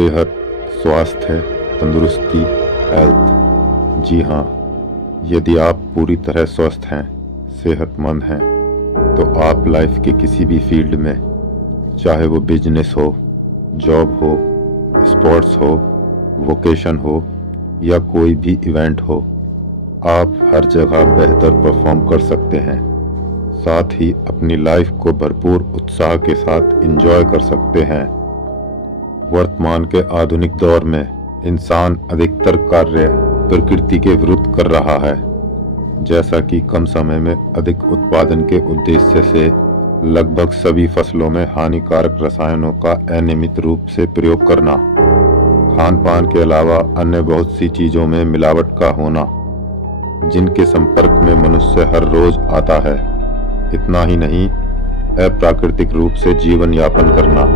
सेहत, स्वास्थ्य, तंदुरुस्ती, हेल्थ। जी हाँ, यदि आप पूरी तरह स्वस्थ हैं, सेहतमंद हैं, तो आप लाइफ के किसी भी फील्ड में, चाहे वो बिजनेस हो, जॉब हो, स्पोर्ट्स हो, वोकेशन हो या कोई भी इवेंट हो, आप हर जगह बेहतर परफॉर्म कर सकते हैं। साथ ही अपनी लाइफ को भरपूर उत्साह के साथ एंजॉय कर सकते हैं। वर्तमान के आधुनिक दौर में इंसान अधिकतर कार्य प्रकृति के विरुद्ध कर रहा है, जैसा कि कम समय में अधिक उत्पादन के उद्देश्य से लगभग सभी फसलों में हानिकारक रसायनों का अनियमित रूप से प्रयोग करना, खान पान के अलावा अन्य बहुत सी चीजों में मिलावट का होना, जिनके संपर्क में मनुष्य हर रोज आता है। इतना ही नहीं, अप्राकृतिक रूप से जीवन यापन करना,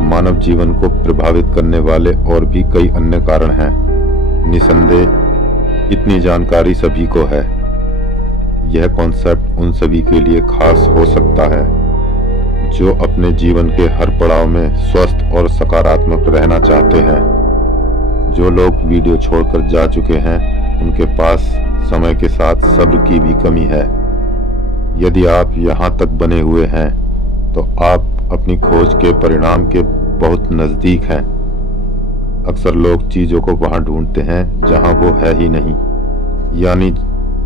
मानव जीवन को प्रभावित करने वाले और भी कई अन्य कारण हैं। निसंदेह इतनी जानकारी सभी को है। यह कॉन्सेप्ट उन सभी के लिए खास हो सकता है जो अपने जीवन के हर पड़ाव में स्वस्थ और सकारात्मक रहना चाहते हैं। जो लोग वीडियो छोड़कर जा चुके हैं, उनके पास समय के साथ सब्र की भी कमी है। यदि आप यहाँ तक बने हुए हैं, तो आप अपनी खोज के परिणाम के बहुत नजदीक हैं। अक्सर लोग चीजों को वहां ढूंढते हैं जहां वो है ही नहीं, यानी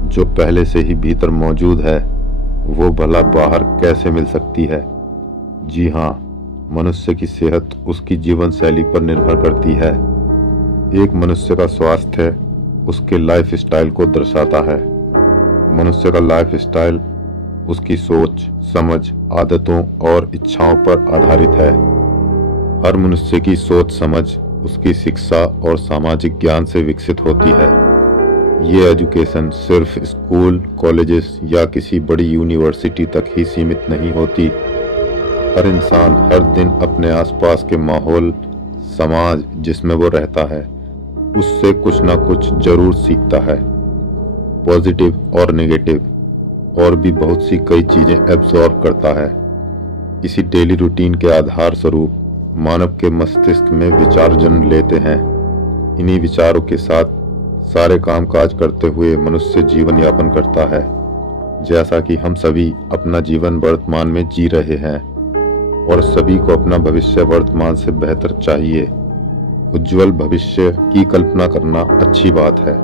जो पहले से ही भीतर मौजूद है, वो भला बाहर कैसे मिल सकती है। जी हाँ, मनुष्य की सेहत उसकी जीवन शैली पर निर्भर करती है। एक मनुष्य का स्वास्थ्य उसके लाइफ स्टाइल को दर्शाता है। मनुष्य का लाइफ स्टाइल उसकी सोच, समझ, आदतों और इच्छाओं पर आधारित है। हर मनुष्य की सोच समझ उसकी शिक्षा और सामाजिक ज्ञान से विकसित होती है। ये एजुकेशन सिर्फ स्कूल, कॉलेजेस या किसी बड़ी यूनिवर्सिटी तक ही सीमित नहीं होती। हर इंसान हर दिन अपने आसपास के माहौल, समाज जिसमें वो रहता है, उससे कुछ ना कुछ जरूर सीखता है। पॉजिटिव और नेगेटिव और भी बहुत सी कई चीजें एब्जॉर्ब करता है। इसी डेली रूटीन के आधार स्वरूप मानव के मस्तिष्क में विचार जन्म लेते हैं। इन्हीं विचारों के साथ सारे काम काज करते हुए मनुष्य जीवन यापन करता है। जैसा कि हम सभी अपना जीवन वर्तमान में जी रहे हैं और सभी को अपना भविष्य वर्तमान से बेहतर चाहिए। उज्जवल भविष्य की कल्पना करना अच्छी बात है।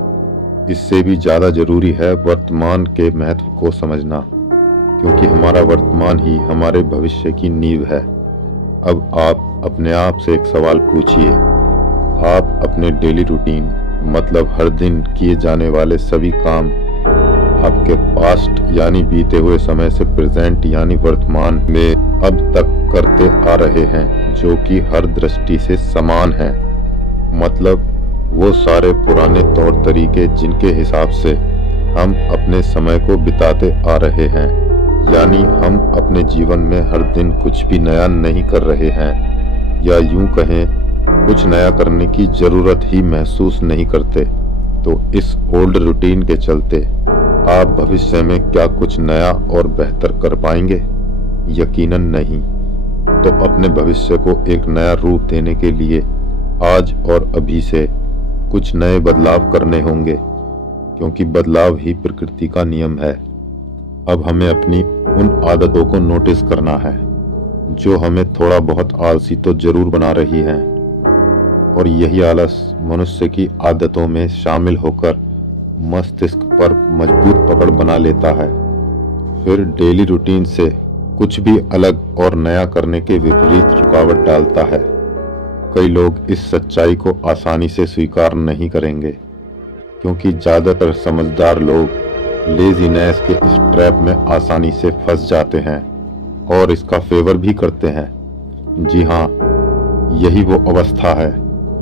इससे भी ज्यादा जरूरी है वर्तमान के महत्व को समझना, क्योंकि हमारा वर्तमान ही हमारे भविष्य की नींव है। अब आप अपने आप से एक सवाल पूछिए। आप अपने डेली रूटीन, मतलब हर दिन किए जाने वाले सभी काम, आपके पास्ट यानी बीते हुए समय से प्रेजेंट यानी वर्तमान में अब तक करते आ रहे हैं, जो कि हर दृष्टि से समान है। मतलब वो सारे पुराने तौर तरीके जिनके हिसाब से हम अपने समय को बिताते आ रहे हैं, यानी हम अपने जीवन में हर दिन कुछ भी नया नहीं कर रहे हैं, या यूं कहें कुछ नया करने की जरूरत ही महसूस नहीं करते। तो इस ओल्ड रूटीन के चलते आप भविष्य में क्या कुछ नया और बेहतर कर पाएंगे? यकीनन नहीं। तो अपने भविष्य को एक नया रूप देने के लिए आज और अभी से कुछ नए बदलाव करने होंगे, क्योंकि बदलाव ही प्रकृति का नियम है। अब हमें अपनी उन आदतों को नोटिस करना है जो हमें थोड़ा बहुत आलसी तो जरूर बना रही हैं, और यही आलस मनुष्य की आदतों में शामिल होकर मस्तिष्क पर मजबूत पकड़ बना लेता है। फिर डेली रूटीन से कुछ भी अलग और नया करने के विपरीत रुकावट डालता है। कई लोग इस सच्चाई को आसानी से स्वीकार नहीं करेंगे, क्योंकि ज्यादातर समझदार लोग लेजीनेस के इस ट्रैप में आसानी से फंस जाते हैं और इसका फेवर भी करते हैं। जी हाँ, यही वो अवस्था है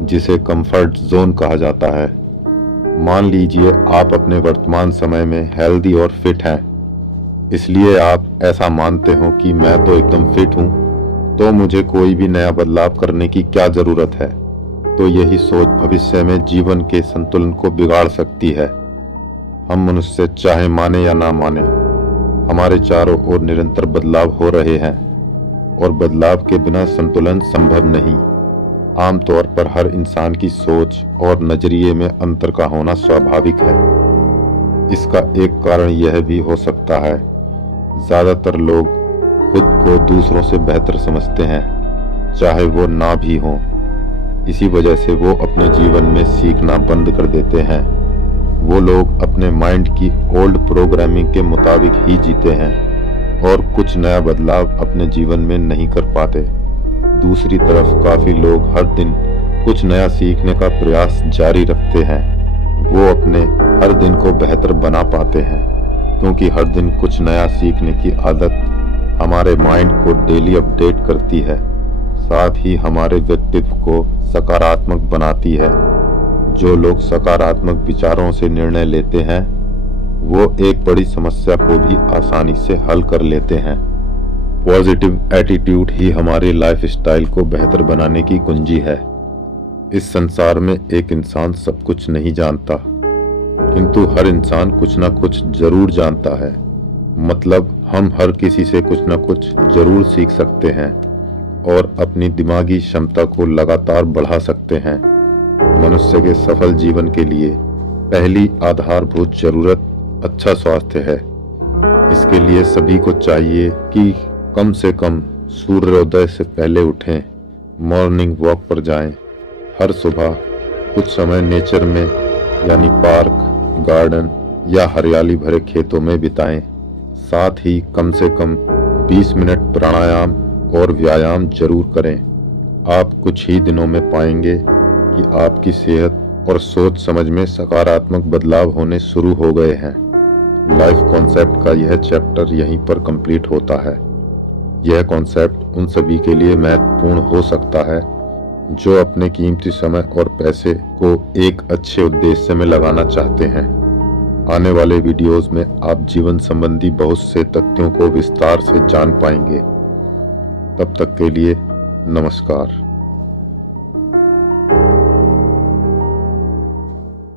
जिसे कंफर्ट जोन कहा जाता है। मान लीजिए आप अपने वर्तमान समय में हेल्दी और फिट हैं, इसलिए आप ऐसा मानते हो कि मैं तो एकदम फिट हूँ, तो मुझे कोई भी नया बदलाव करने की क्या जरूरत है। तो यही सोच भविष्य में जीवन के संतुलन को बिगाड़ सकती है। हम मनुष्य चाहे माने या ना माने, हमारे चारों ओर निरंतर बदलाव हो रहे हैं और बदलाव के बिना संतुलन संभव नहीं। आमतौर पर हर इंसान की सोच और नजरिए में अंतर का होना स्वाभाविक है। इसका एक कारण यह भी हो सकता है, ज्यादातर लोग खुद को दूसरों से बेहतर समझते हैं, चाहे वो ना भी हों। इसी वजह से वो अपने जीवन में सीखना बंद कर देते हैं। वो लोग अपने माइंड की ओल्ड प्रोग्रामिंग के मुताबिक ही जीते हैं और कुछ नया बदलाव अपने जीवन में नहीं कर पाते। दूसरी तरफ काफी लोग हर दिन कुछ नया सीखने का प्रयास जारी रखते हैं। वो अपने हर दिन को बेहतर बना पाते हैं, क्योंकि हर दिन कुछ नया सीखने की आदत हमारे माइंड को डेली अपडेट करती है, साथ ही हमारे व्यक्तित्व को सकारात्मक बनाती है। जो लोग सकारात्मक विचारों से निर्णय लेते हैं वो एक बड़ी समस्या को भी आसानी से हल कर लेते हैं। पॉजिटिव एटीट्यूड ही हमारे लाइफस्टाइल को बेहतर बनाने की कुंजी है। इस संसार में एक इंसान सब कुछ नहीं जानता, किंतु हर इंसान कुछ ना कुछ जरूर जानता है। मतलब हम हर किसी से कुछ ना कुछ जरूर सीख सकते हैं और अपनी दिमागी क्षमता को लगातार बढ़ा सकते हैं। मनुष्य के सफल जीवन के लिए पहली आधारभूत जरूरत अच्छा स्वास्थ्य है। इसके लिए सभी को चाहिए कि कम से कम सूर्योदय से पहले उठें, मॉर्निंग वॉक पर जाएं, हर सुबह कुछ समय नेचर में यानी पार्क, गार्डन या हरियाली भरे खेतों में बिताएं। साथ ही कम से कम 20 मिनट प्राणायाम और व्यायाम जरूर करें। आप कुछ ही दिनों में पाएंगे कि आपकी सेहत और सोच समझ में सकारात्मक बदलाव होने शुरू हो गए हैं। लाइफ कॉन्सेप्ट का यह चैप्टर यहीं पर कंप्लीट होता है। यह कॉन्सेप्ट उन सभी के लिए महत्वपूर्ण हो सकता है जो अपने कीमती समय और पैसे को एक अच्छे उद्देश्य में लगाना चाहते हैं। आने वाले वीडियोस में आप जीवन संबंधी बहुत से तथ्यों को विस्तार से जान पाएंगे। तब तक के लिए नमस्कार।